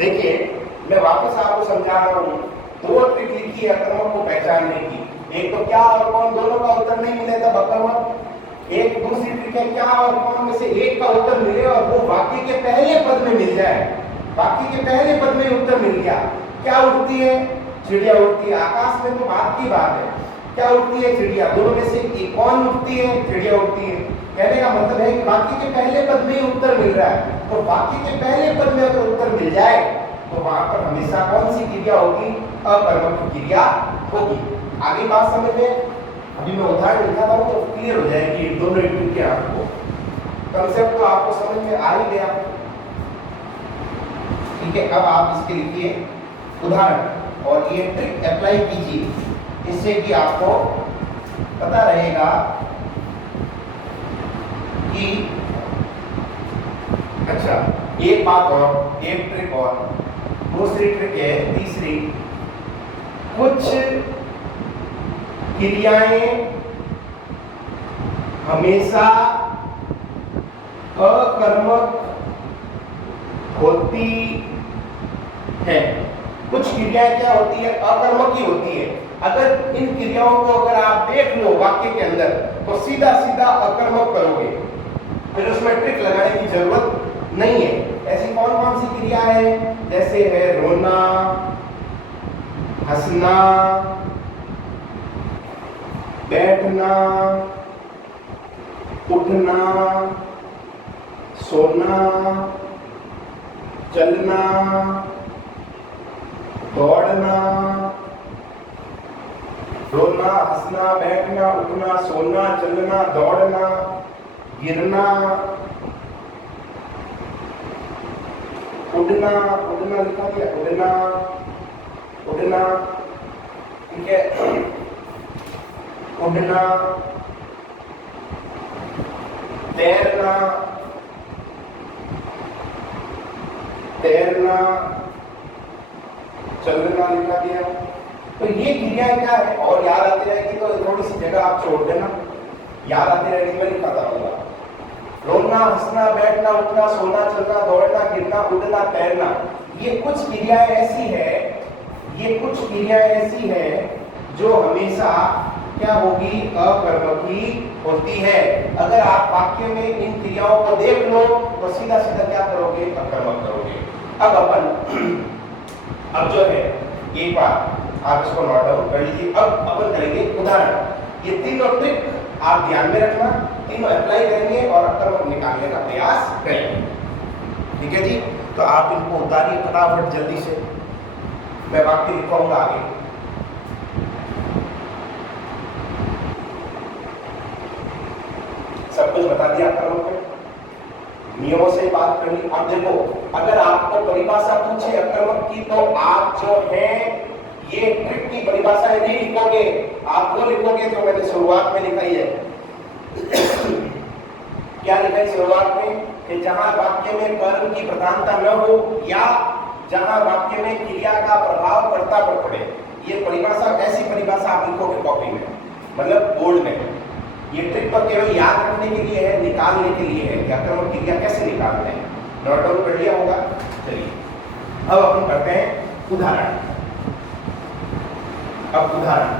देखिए मैं वापस आपको समझा रहा हूँ, दो ट्रिक लिखी है अकर्मक को पहचानने की। एक तो क्या और कौन दोनों का उत्तर नहीं मिले तब अकर्मक। एक दूसरी ट्रिक है क्या और कौन में से एक का उत्तर मिले और वो वाक्य के पहले पद में मिल जाए। वाक्य के पहले पद में उत्तर मिल गया। क्या उड़ती है? चिड़िया उड़ती है। आकाश में तो बात की बात है, क्या उड़ती है? चिड़िया। दोनों में से एक कौन उड़ती है? चिड़िया उड़ती है। कहने का मतलब है कि वाक्य के पहले पद में ही उत्तर मिल रहा है, तो वाक्य के पहले पद में अगर उत्तर मिल जाए तो वहां पर हमेशा कौन सी क्रिया होगी? अकर्मक क्रिया होगी। आगे बात समझ में? अभी मैं उदाहरण लिखा था तो क्लियर हो जाएगी दोनों ट्रिक आपको। कंसेप्ट तो आपको समझ में आ ही गया, ठीक है। अब आप इसके लिखिए उदाहरण और ये ट्रिक अप्लाई कीजिए, इससे कि आपको पता रहेगा कि अच्छा एक बात और, एक ट्रिक और, दूसरी ट्रिक है तीसरी। कुछ क्रियाएं हमेशा अकर्मक होती है। कुछ क्रियाएं क्या होती है? अकर्मक ही होती है। अगर इन क्रियाओं को अगर आप देख लो वाक्य के अंदर तो सीधा सीधा अकर्मक करोगे, फिर उसमें ट्रिक लगाने की जरूरत नहीं है। ऐसी कौन कौन सी क्रिया है? जैसे है रोना, हंसना, बैठना, उठना, सोना, चलना, दौड़ना। रोना, हंसना, बैठना, उठना, सोना, चलना, दौड़ना, गिरना, उड़ना। उड़ना लिखा गया, उड़ना, उड़ना, ठीक है। उड़ना, तैरना, तैरना, चलना लिखा गया। तो ये क्रियाएं क्या है? और याद आती रहेगी तो थोड़ी सी जगह आप छोड़ देना, याद आती रहेगी, मैं नहीं पता होगा। रोना, हंसना, बैठना, उठना, सोना, चलना, दौड़ना, गिरना, उड़ना, तैरना, ये कुछ क्रियाएं ऐसी है, ये कुछ क्रियाएं ऐसी है जो हमेशा क्या होगी? अकर्मकी होती है। अगर आप वाक्य में इन क्रियाओं को देख लो तो सीधा सीधा क्या करोगे? अकर्मक करोगे। अब अब जो है एक बार आप इसको नोट डाउन कर लीजिए। अब अपन करेंगे उदाहरण। ये तीनों ट्रिक आप ध्यान में रखना, तीनों अप्लाई करेंगे और अकर्मक निकालने का प्रयास करेंगे, ठीक है जी। तो आप इनको उतारिए फटाफट जल्दी से, मैं वाक्य लिखवाऊंगा आगे। सब कुछ बता दिया अकर्मक में, नियमों से बात करनी। अब देखो, अगर आपको परिभाषा पूछे अकर्मक की तो आप जो है ये ट्रिक की परिभाषा नहीं लिखोगे, आप वो लिखोगे जो मैंने शुरुआत में लिखाई है। क्या लिखा है शुरुआत में? कि जहां वाक्य में कर्म की प्रधानता न हो या जहां वाक्य में क्रिया का प्रभाव कर्ता पर पड़े। ये परिभाषा, ऐसी परिभाषा आप लिखोगे कॉपी में, मतलब बोर्ड में। ये ट्रिक पर केवल याद रखने के लिए है, निकालने के लिए है कि अकर्मक क्रिया कैसे निकालते हैं। नोट डाउन कर लिया होगा। चलिए अब अपन करते हैं उदाहरण। अब उदाहरण